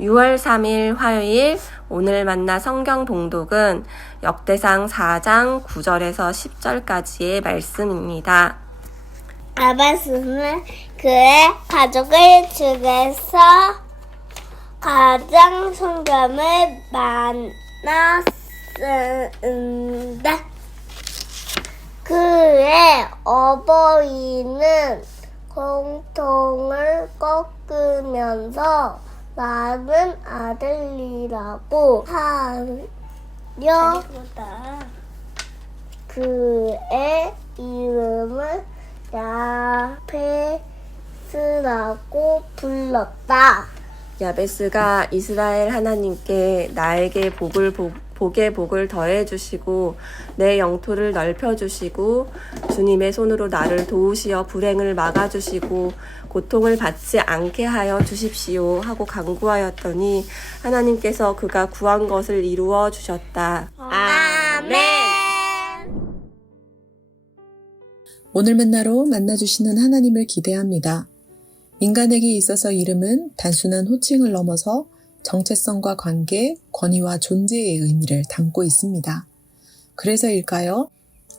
6월 3일 화요일 오늘 만나 성경 봉독은 역대상 4장 9절에서 10절까지의 말씀입니다. 야베스는 그의 가족을 중에서 가장 성경을 만났습니다. 그의 어버이는 공통을 꺾으면서 나는 아들이라고 하여 그의 이름을 야베스라고 불렀다. 야베스가 이스라엘 하나님께 나에게 복을 더해주시고 내 영토를 넓혀주시고 주님의 손으로 나를 도우시어 불행을 막아주시고 고통을 받지 않게 하여 주십시오 하고 간구하였더니 하나님께서 그가 구한 것을 이루어 주셨다. 아멘. 오늘 만나로 만나주시는 하나님을 기대합니다. 인간에게 있어서 이름은 단순한 호칭을 넘어서 정체성과 관계, 권위와 존재의 의미를 담고 있습니다. 그래서일까요?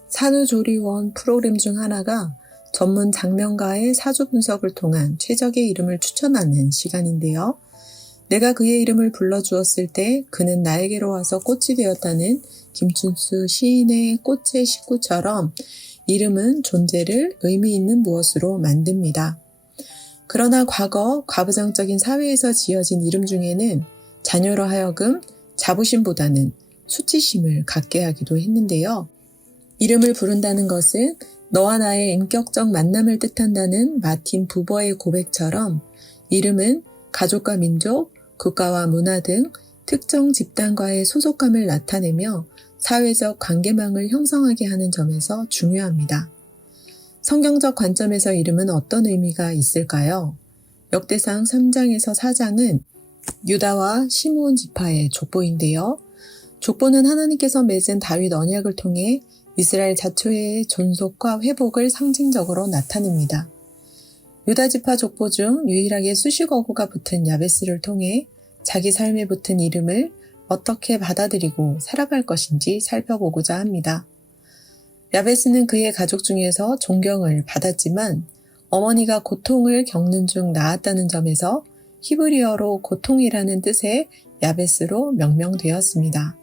산후조리원 프로그램 중 하나가 전문 장면가의 사주 분석을 통한 최적의 이름을 추천하는 시간인데요. 내가 그의 이름을 불러주었을 때 그는 나에게로 와서 꽃이 되었다는 김춘수 시인의 꽃의 식구처럼 이름은 존재를 의미 있는 무엇으로 만듭니다. 그러나 과거 과부장적인 사회에서 지어진 이름 중에는 자녀로 하여금 자부심보다는 수치심을 갖게 하기도 했는데요. 이름을 부른다는 것은 너와 나의 인격적 만남을 뜻한다는 마틴 부버의 고백처럼 이름은 가족과 민족, 국가와 문화 등 특정 집단과의 소속감을 나타내며 사회적 관계망을 형성하게 하는 점에서 중요합니다. 성경적 관점에서 이름은 어떤 의미가 있을까요? 역대상 3장에서 4장은 유다와 시므온 지파의 족보인데요. 족보는 하나님께서 맺은 다윗 언약을 통해 이스라엘 자초의 존속과 회복을 상징적으로 나타냅니다. 유다 지파 족보 중 유일하게 수식어구가 붙은 야베스를 통해 자기 삶에 붙은 이름을 어떻게 받아들이고 살아갈 것인지 살펴보고자 합니다. 야베스는 그의 가족 중에서 존경을 받았지만 어머니가 고통을 겪는 중 낳았다는 점에서 히브리어로 고통이라는 뜻의 야베스로 명명되었습니다.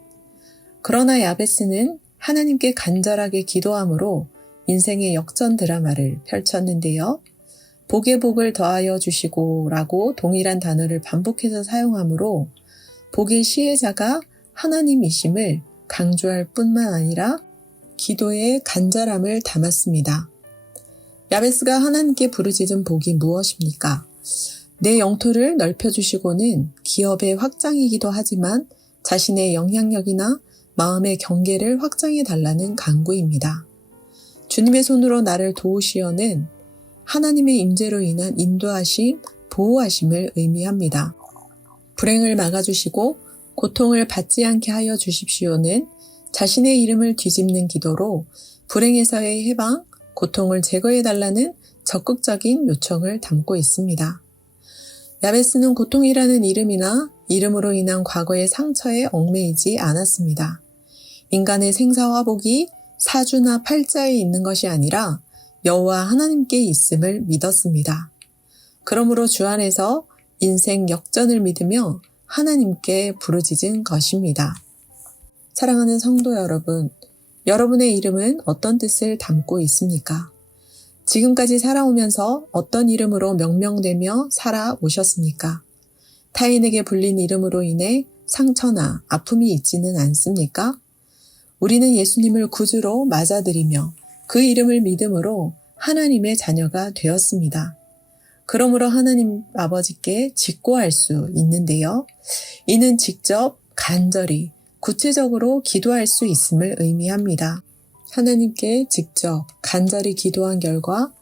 그러나 야베스는 하나님께 간절하게 기도함으로 인생의 역전 드라마를 펼쳤는데요. 복에 복을 더하여 주시고 라고 동일한 단어를 반복해서 사용하므로 복의 시혜자가 하나님이심을 강조할 뿐만 아니라 기도의 간절함을 담았습니다. 야베스가 하나님께 부르짖은 복이 무엇입니까? 내 영토를 넓혀주시고는 기업의 확장이기도 하지만 자신의 영향력이나 마음의 경계를 확장해달라는 간구입니다. 주님의 손으로 나를 도우시어는 하나님의 임재로 인한 인도하심, 보호하심을 의미합니다. 불행을 막아주시고 고통을 받지 않게 하여 주십시오는 자신의 이름을 뒤집는 기도로 불행에서의 해방, 고통을 제거해달라는 적극적인 요청을 담고 있습니다. 야베스는 고통이라는 이름이나 이름으로 인한 과거의 상처에 얽매이지 않았습니다. 인간의 생사와 복이 사주나 팔자에 있는 것이 아니라 여호와 하나님께 있음을 믿었습니다. 그러므로 주 안에서 인생 역전을 믿으며 하나님께 부르짖은 것입니다. 사랑하는 성도 여러분, 여러분의 이름은 어떤 뜻을 담고 있습니까? 지금까지 살아오면서 어떤 이름으로 명명되며 살아오셨습니까? 타인에게 불린 이름으로 인해 상처나 아픔이 있지는 않습니까? 우리는 예수님을 구주로 맞아들이며 그 이름을 믿음으로 하나님의 자녀가 되었습니다. 그러므로 하나님 아버지께 직고할 수 있는데요. 이는 직접 간절히 구체적으로 기도할 수 있음을 의미합니다. 하나님께 직접 간절히 기도한 결과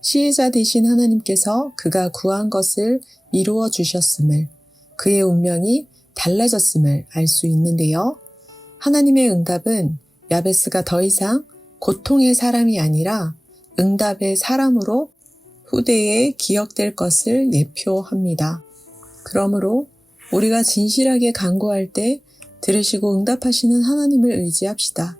시혜자 되신 하나님께서 그가 구한 것을 이루어 주셨음을, 그의 운명이 달라졌음을 알 수 있는데요. 하나님의 응답은 야베스가 더 이상 고통의 사람이 아니라 응답의 사람으로 후대에 기억될 것을 예표합니다. 그러므로 우리가 진실하게 간구할 때 들으시고 응답하시는 하나님을 의지합시다.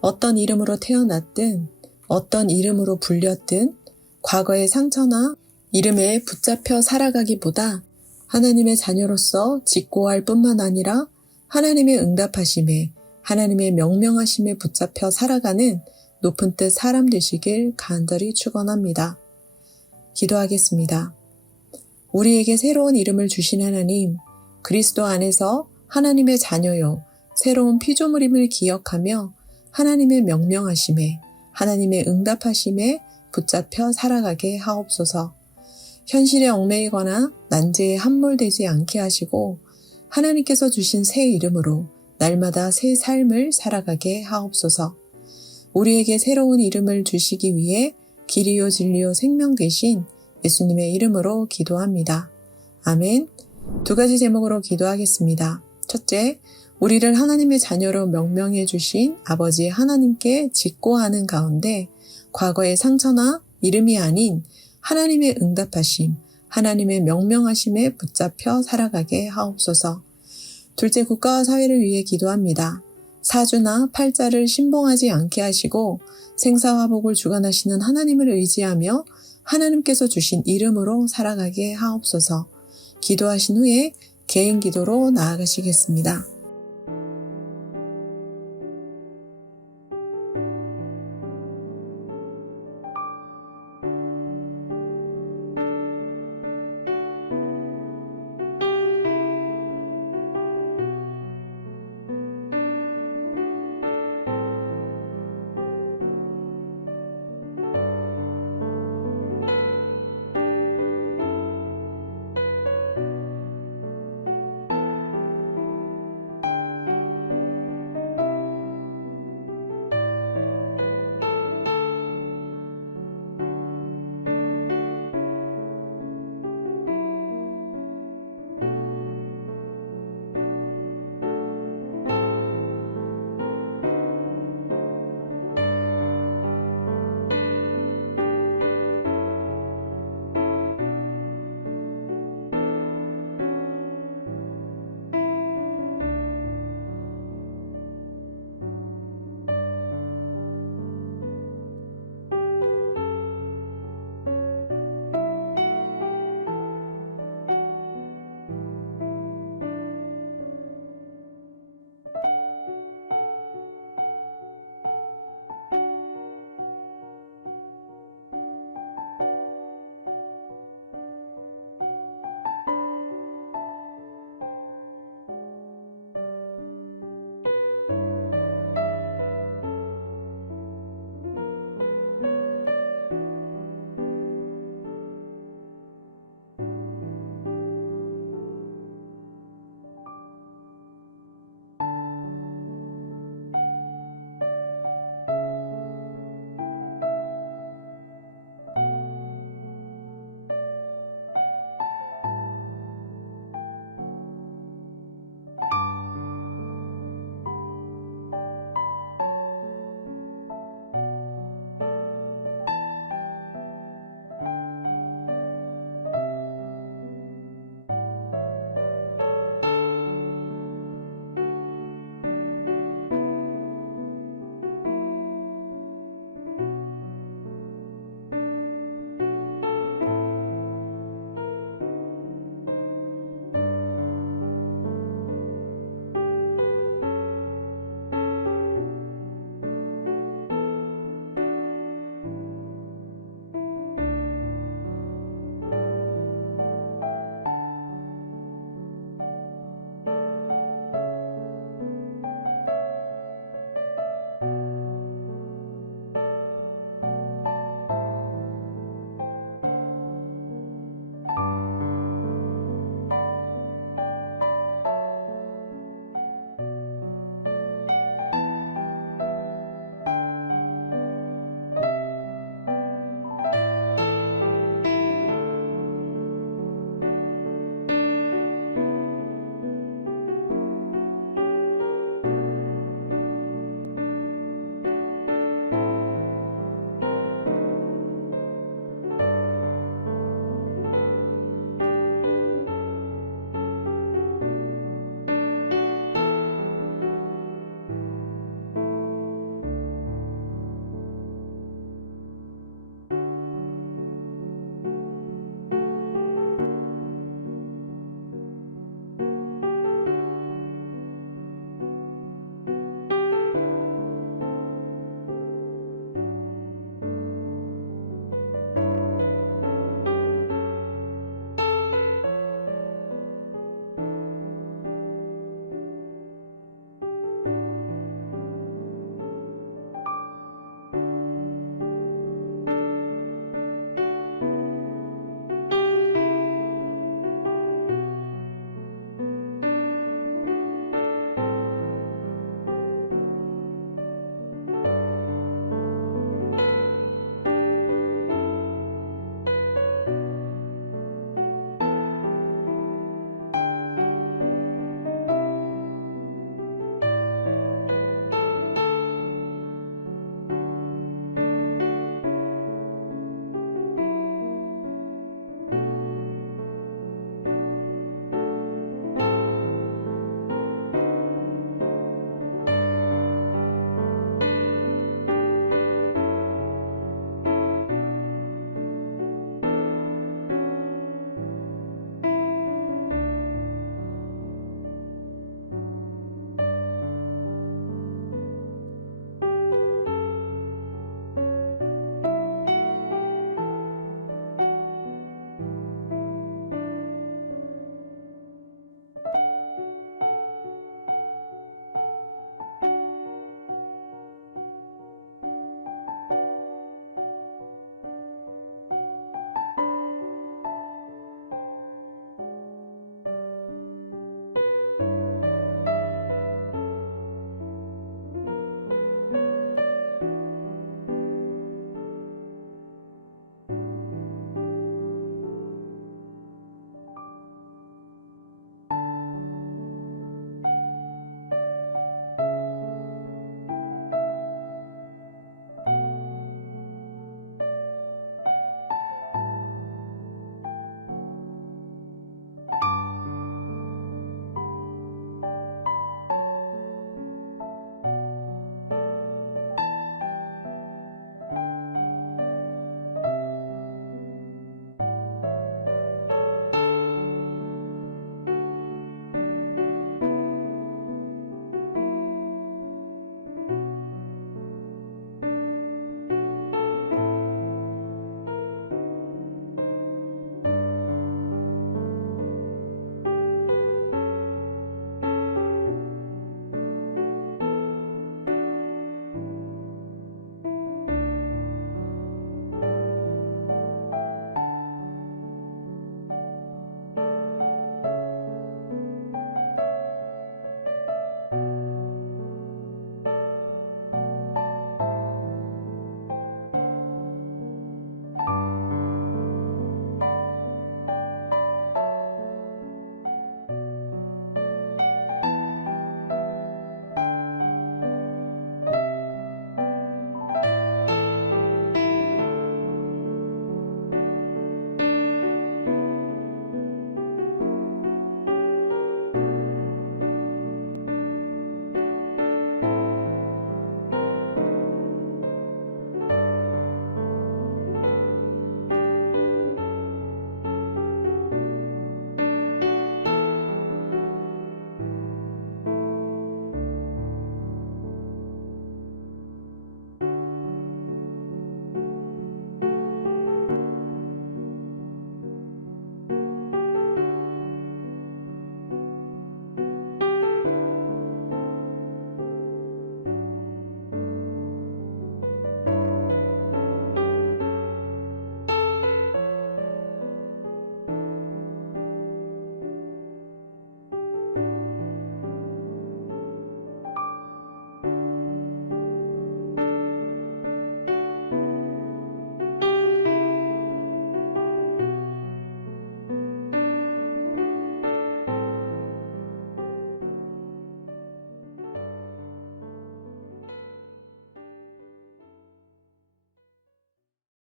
어떤 이름으로 태어났든 어떤 이름으로 불렸든 과거의 상처나 이름에 붙잡혀 살아가기보다 하나님의 자녀로서 직고할 뿐만 아니라 하나님의 응답하심에, 하나님의 명명하심에 붙잡혀 살아가는 높은 뜻 사람 되시길 간절히 축원합니다. 기도하겠습니다. 우리에게 새로운 이름을 주신 하나님, 그리스도 안에서 하나님의 자녀요, 새로운 피조물임을 기억하며 하나님의 명명하심에, 하나님의 응답하심에 붙잡혀 살아가게 하옵소서. 현실에 얽매이거나 난제에 함몰되지 않게 하시고 하나님께서 주신 새 이름으로 날마다 새 삶을 살아가게 하옵소서. 우리에게 새로운 이름을 주시기 위해 길이요 진리요 생명 되신 예수님의 이름으로 기도합니다. 아멘. 2가지 제목으로 기도하겠습니다. 첫째, 우리를 하나님의 자녀로 명명해 주신 아버지 하나님께 직고하는 가운데 과거의 상처나 이름이 아닌 하나님의 응답하심, 하나님의 명명하심에 붙잡혀 살아가게 하옵소서. 둘째, 국가와 사회를 위해 기도합니다. 사주나 팔자를 신봉하지 않게 하시고 생사화복을 주관하시는 하나님을 의지하며 하나님께서 주신 이름으로 살아가게 하옵소서. 기도하신 후에 개인 기도로 나아가시겠습니다.